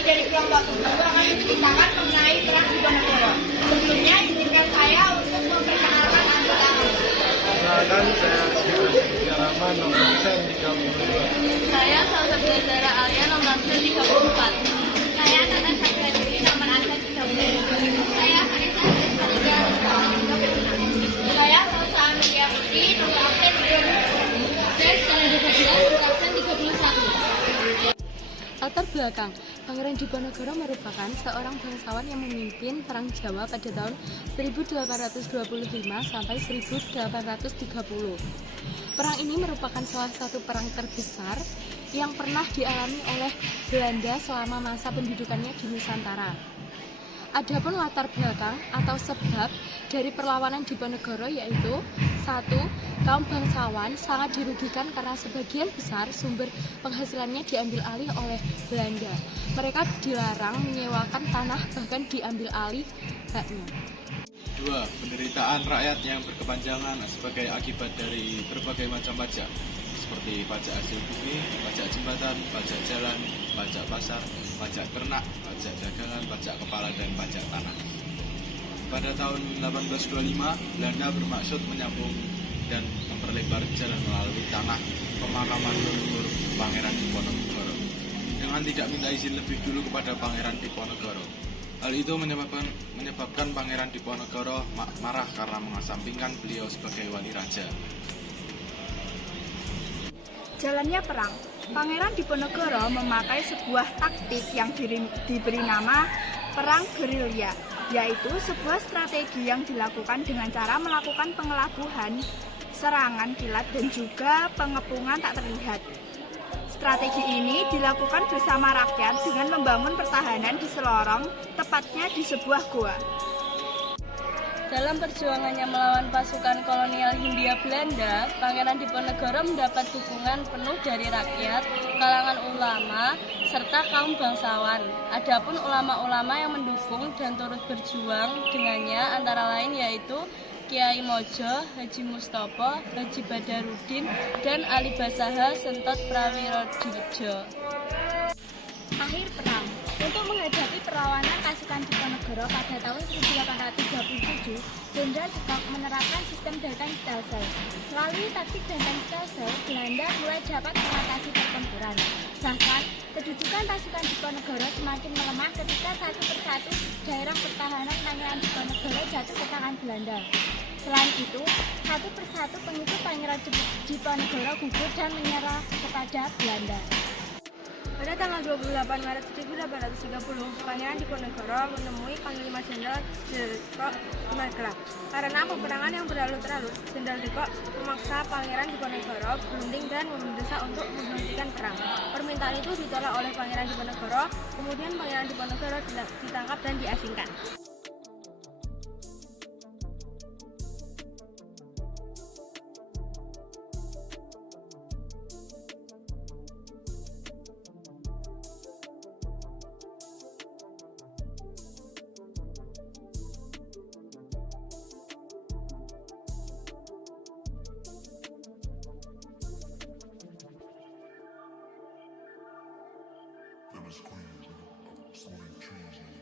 dari kelompok 7 akan menceritakan mengenai perang Diponegoro. Sebelumnya izinkan saya untuk memperkenalkan adik kami. Perkenalkan, saya Siraman nomor absen 32. Saya Salsabila Zara Alia nomor absen 34. Saya Tata Sagradi nomor absen 32. Saya Vanessa Rizalida nomor 36. Saya Salsa Amelia Putri nomor absen 32. Saya Salada Fadila nomor absen 31. Latar belakang, Pangeran Diponegoro merupakan seorang bangsawan yang memimpin Perang Jawa pada tahun 1825 sampai 1830. Perang ini merupakan salah satu perang terbesar yang pernah dialami oleh Belanda selama masa pendudukannya di Nusantara. Adapun latar belakang atau sebab dari perlawanan Diponegoro yaitu 1. Kaum bangsawan sangat dirugikan karena sebagian besar sumber penghasilannya diambil alih oleh Belanda. Mereka dilarang menyewakan tanah bahkan diambil alih haknya. 2. Penderitaan rakyat yang berkepanjangan sebagai akibat dari berbagai macam pajak seperti pajak hasil bumi, pajak jembatan, pajak jalan, pajak pasar, pajak ternak, pajak dagangan, pajak kepala, dan pajak tanah. Pada tahun 1825, Belanda bermaksud menyambung dan memperlebar jalan melalui tanah pemakaman leluhur Pangeran Diponegoro dengan tidak minta izin lebih dulu kepada Pangeran Diponegoro. Hal itu menyebabkan Pangeran Diponegoro marah karena mengesampingkan beliau sebagai wali raja. Jalannya perang, Pangeran Diponegoro memakai sebuah taktik yang diberi nama perang gerilya, yaitu sebuah strategi yang dilakukan dengan cara melakukan pengelabuhan, serangan kilat, dan juga pengepungan tak terlihat. Strategi ini dilakukan bersama rakyat dengan membangun pertahanan di selorong, tepatnya di sebuah goa. Dalam perjuangannya melawan pasukan kolonial Hindia Belanda, Pangeran Diponegoro mendapat dukungan penuh dari rakyat, kalangan ulama, serta kaum bangsawan. Adapun ulama-ulama yang mendukung dan turut berjuang dengannya antara lain yaitu Kiai Mojo, Haji Mustopo, Haji Badarudin, dan Ali Basaha Sentot Prawirodjo. Akhir perang. Untuk menghadapi perlawanan pasukan Diponegoro pada tahun 1837, Jenderal de Kock menerapkan sistem dagang stelsel. Melalui taktik dagang stelsel, Belanda mulai dapat mengatasi pertempuran. Bahkan, kedudukan pasukan Diponegoro semakin melemah ketika satu persatu daerah pertahanan Pangeran Diponegoro jatuh ke tangan Belanda. Selain itu, satu persatu pengikut Pangeran Diponegoro gugur dan menyerah kepada Belanda. Pada tanggal 28 Maret 1830, Pangeran Diponegoro menemui Panglima Jenderal de Kock di Magelang. Karena peperangan yang berlarut-larut, Jenderal de Kock memaksa Pangeran Diponegoro berunding dan mendesak untuk menghentikan perang. Permintaan itu ditolak oleh Pangeran Diponegoro, kemudian Pangeran Diponegoro ditangkap dan diasingkan. Them is queens, swing trees.